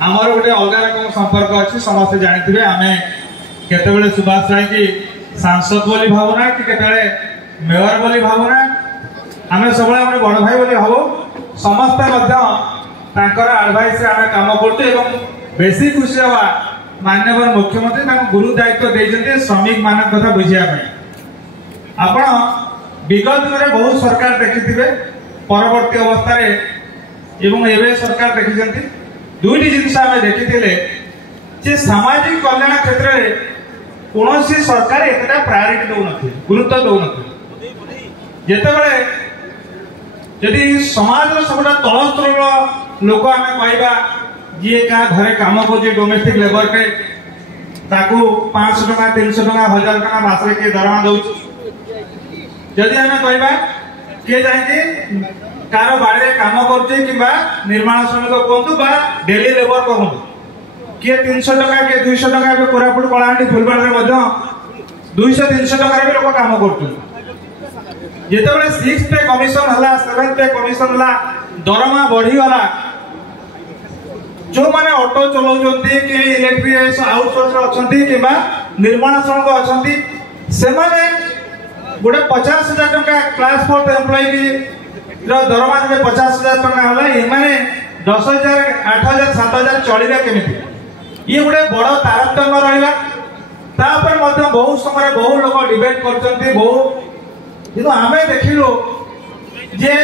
आमर गोटे अलग रकम संपर्क अच्छी समस्ते जानी आम केतबेले सुभाष राय की सांसद बोली भावना कि केतबेले मेयर बोली भावना आम सब बड़ भाई बोली भावो समस्ते आडभाइस आम कम कर बेसी खुशी हवा माननीय मुख्यमंत्री गुरु दायित्व देते श्रमिक मान कथा बुझापी आपण विगत दिन में बहुत सरकार देखिथे परवर्ती अवस्था एवं सरकार देखी दुईटी जिनस आम देखी सामाजिक कल्याण क्षेत्र में कौन सरकार एत प्रायोरिटी दौन गुरुत्व दौन जितेबले यदि समाज सबुठ तल स्तर लोक आम कहवा जी क्या घरे कम कर डोमेस्टिक लेबर के 500 टका 300 टका 1000 टका मासरे के दरमा दौर जदि आम कहवा किए जाए कार बाड़ी कम कर निर्माण श्रमिक कहतु डेली लेबर कहतु किए 300 टका किए 200 टका कोरापुट कलाहांडी फुलबाड़ी 200-300 टका भी लोग कम कर जितेबाला 6 पे कमिशन है 7 पे कमिशन है दरमा बढ़ीगला जो माने ऑटो चलाउछंती कि इलेक्ट्रिक आउटसोर्स अछंती कि निर्माण श्रमिक अछंती से माने गोटे 50,000 टका क्लास 4 एम्प्लॉय दरमा जब 50,000 टका होला एमाने 10,000 8,000 7,000 चलिबा केमिति ये गोटे बड़ तारतम्य रहिला तापर मध्य बहुत समय बहुत लोग डिबेट करछंती बहुत किंतु आमे देखिलो जे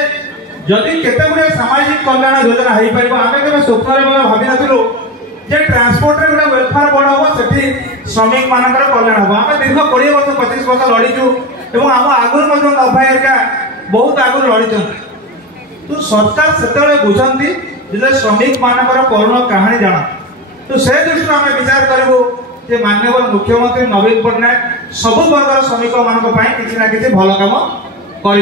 जदि केते गुडे सामाजिक कल्याण योजना होई परिबो आमे केबे स्वप्न रे भाबी नथिलो जे ट्रांसपोर्ट रे गुडे वेलफेयर बड हो सेठी श्रमिक मानकर कल्याण हो आमे दीर्घ 20 वर्ष 25 वर्ष लड़ीजु एवं आम आगुर मध्य नभाई का बहुत आगुर लड़ीचंती तो सरकार सेतेबेले बुझंती जे श्रमिक मानकर करुण कहानी जान तो से दृष्टि आम विचार करूँ जे माननीय मुख्यमंत्री नवीन पट्टनायक सब वर्गर श्रमिक मान किसी ना कि भल कम कर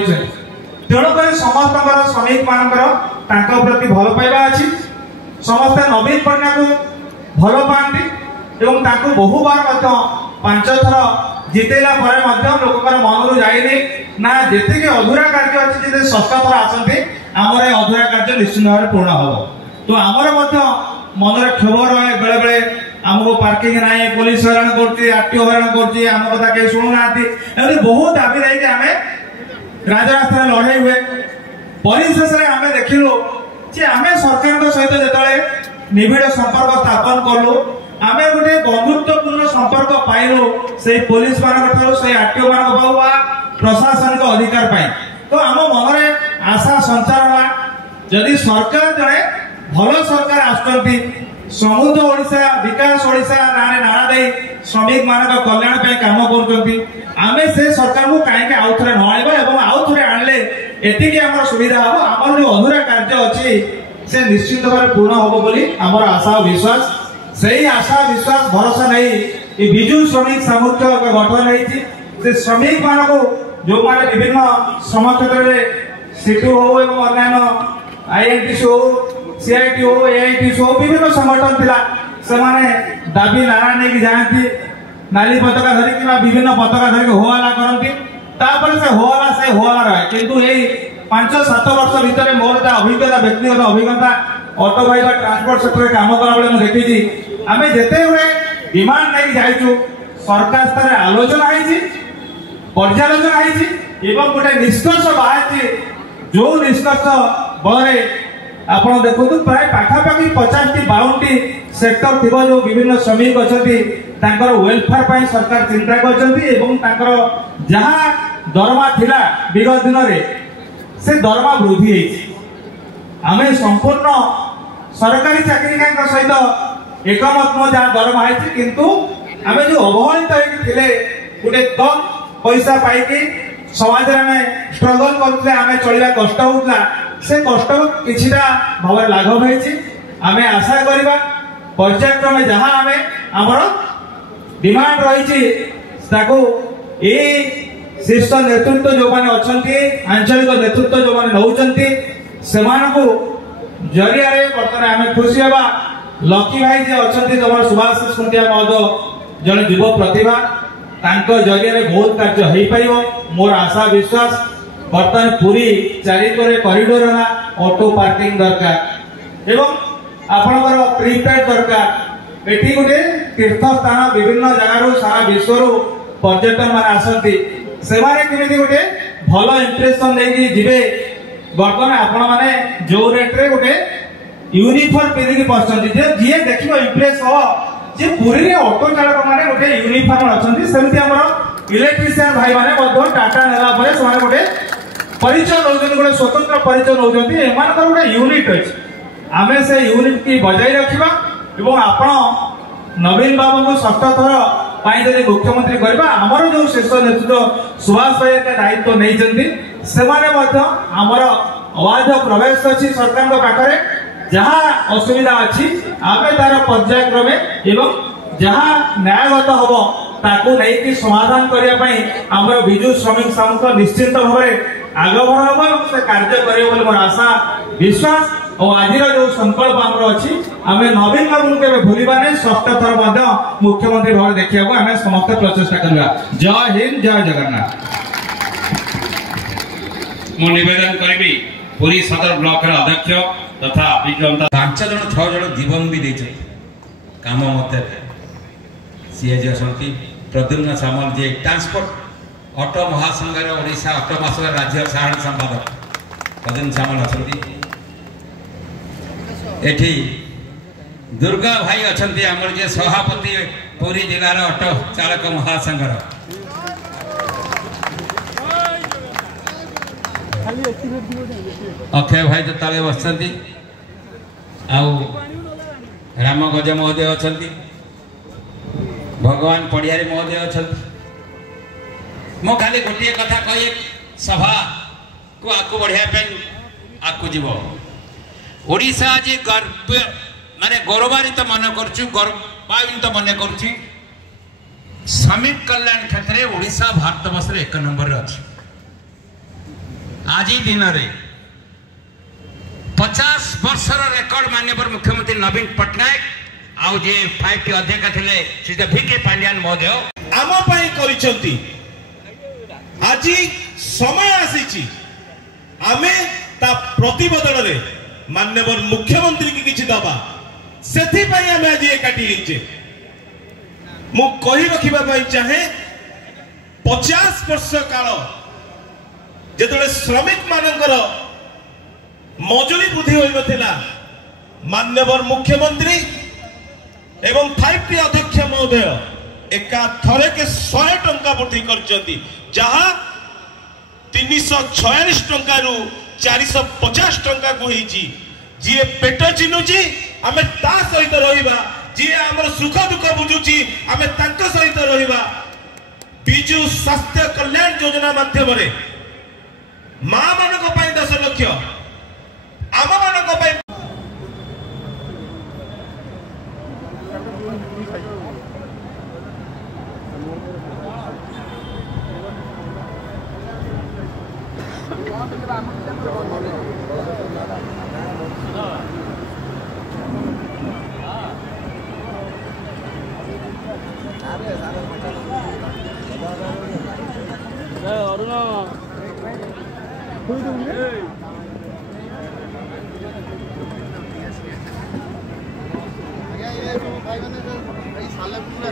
तेणुक समस्त श्रमिक मान प्रति भल पाइबा अच्छी समस्ते नवीन पट्टनायक भल पाती एवं बहु बार 5 थर जितेला लोक मन रू जाए ना जी अधूरा कार्य अच्छी 6 थर आसती आमर अधूरा कार्य निश्चित भाव पूर्ण हम तो आमर मन क्षोभ रहे बेले बेले आमको पार्किंग ना पुलिस हैरान करटीओ हैरान करम कथा कहीं शुणुना बहुत दाबी रही आम राजरास्ता लड़े हुए परिशेष में आम देखिलु आम सरकार सहित जो निबिड़ संपर्क स्थापन कलु आम गोटे बंधुत्वपूर्ण संपर्क पाइलु से पुलिस मान से आरटीओ मान प्रशासनिक अधिकार पाई तो आम मन में आशा संचार है जदि सरकार जड़े भल सरकार आसुच्च समृद्ध ओडिशा विकास ओडिशा नारे नारा दे श्रमिक मान कल्याण पे काम कर से सरकार को कहीं आउ थे न आउ थे आनले एति आम सुविधा हम आम जो अधूरा कार्य अच्छी से निश्चित भाव पूर्ण हम बोली आमर आशा और विश्वास से ही आशा विश्वास भरोसा नहीं विजु श्रमिक सामूहिक गठन होती श्रमिक मान को जो माने विभिन्न श्रम क्षेत्र में सीटू हो अन्य आईएनटीसी हो सीआईटी हो एआईटीसी हो विभिन्न संगठन थिला से माने दाबी नारा नहीं जाती नाली पताका धरिक विभिन्न पताका धरिक होहल्ला करती तापर से होहल्ला रहे किंतु यही 5-7 वर्ष भितर मोर अभिज्ञता व्यक्तिगत अभिज्ञता ऑटो भाई ट्रांसपोर्ट सेक्टर में काम कला बेले देखी आम जिते हुए डिमांड नहीं जाइचु सरकार स्तर आलोचना होती पर्यालोचना होती गोटे निष्कर्ष बाहर जो निष्कर्ष बल आपण देखु प्राय पाखापाखि 50-52 सेक्टर थी जो विभिन्न श्रमिक अच्छा वेलफेयर पर सरकार चिंता कर जहाँ दरमा थिला विगत दिन में से दरमा वृद्धि आम संपूर्ण सरकारी चाकरी सहित एकमत नुह जहाँ दरमा है किंतु आम जो अवहेलित होते गोटे कम पैसा पाई समाज में स्ट्रगल करते आम चलवा कष्ट होता से कष्ट किछिटा भाव लाघव होती आम आशा करवा पर्यायक्रमे जहाँ आम आमर डिमांड रही शीर्ष नेतृत्व जो मैंने अच्छा आंचलिक नेतृत्व जो मैंने नौकरी से जरिया बर्तमान आम खुशी हवा लकी भाई जी अच्छा तुम सुभाष सुंटिया महोदय जड़े युव प्रतिभा जरिया बहुत कार्य हो पार मोर आशा विश्वास बर्तमान पूरी चारिकोरे कॉरिडोर है ऑटो पार्किंग दरकार एवं आपणकर प्रीपेड दरकार एठी गोटे तीर्थ स्थान विभिन्न जगह सारा विश्व पर्यटन मान आसती से केमी गोटे भल इंप्रेशन लेकिन जीवे बर्तमान आपण माने जो रेट रे गोटे यूनिफॉर्म पिंधिकी पसंद जी देखो इंप्रेस हो जे पुरी रे ऑटो चालक माने गोटे यूनिफॉर्म अछंती सेमति हमर इलेक्ट्रिशियन भाई माने बदो टाटा नेला परे से माने गोटे परिचय नौजन गोटे स्वतंत्र परिचय नौजन एमान कर गोटे यूनिट अछि आमे से यूनिट की बजाय रखिबा एवं आपण नवीन बाबू को षष्ठ थर पाई जदि मुख्यमंत्री करबा हमर जो शेष नेतृत्व सुभाष भाई के दायित्व नै जंती से माने मध्य हमर अवाध प्रवेश अछि सरकार को पाखरे जहाँ असुविधा अच्छी आमे तार पर्यायक्रमे एवं जहाँ न्यायगत हम ताकू नहीं समाधान करने आम विजु श्रमिक सामूहिक निश्चित भाव में आग बढ़ से कार्य कर मोर आशा विश्वास और आज जो संकल्प आमर अच्छी आम नवीन बाबू के भूलवा नहीं षष्ठ थर मुख्यमंत्री भाव देखा आम समस्त प्रचेषा करवा। जय हिंद जय जगन्नाथ। मु निवेदन करी पुरी सदर ब्लॉक अध्यक्ष तथा 5 जन 6 जन जीवन भी दे काम मत सीएजी असंती प्रद्युम्न सामल जे ट्रांसपोर्ट ऑटो महासंघर ओडिशा ऑटो महासंघ राज्य साधारण संपादक प्रद्युम्न सामल असंती एठी दुर्गा भाई असंती हमर जे सभापति पुरी जिलार ऑटो चालक महासंघर अक्षय भाई तो तले बसती राम गज महोदय अच्छा भगवान पड़ियारी महोदय अच्छा मो खाली गोटे कथा कही सभा को आगू बढ़िया आगू जीव ओडिशा आज गर्व माने गौरवान्वित मन गर्वान्वित मन कर श्रमिक कल्याण क्षेत्र में ओडिशा भारत वर्ष 1 नंबर अच्छी आज दिन रे 50 वर्षर रेकर्ड माननीय मुख्यमंत्री नवीन पट्टनायक आउ जे 5T अध्यक्ष थिले श्री VK पांड्यान महोदय आम पई करिसंती आज समय आसीची आमे ता प्रतिबदल रे माननीय मुख्यमंत्री की किछि दबा सेथि पई आमे आज एकाठी हिचे मु कहि रखिबा पई चाहे 50 वर्ष काल जेतले श्रमिक मानकर मजुरी वृद्धि होई नथिला माननीय मुख्यमंत्री एवं 5T अध्यक्ष महोदय एका थरे के 100 टंका वृद्धि करचंती जहां 346 टंका रु 450 टंका को होईची जी पेट चिनुची आमे ता सहित रहिबा जी हमर सुख दुख बुझुची आमे तांको सहित रहिबा बिजु स्वास्थ्य कल्याण योजना माध्यम रे मां मानक पई 10 लाख आम मानक पई भाई साले पूरा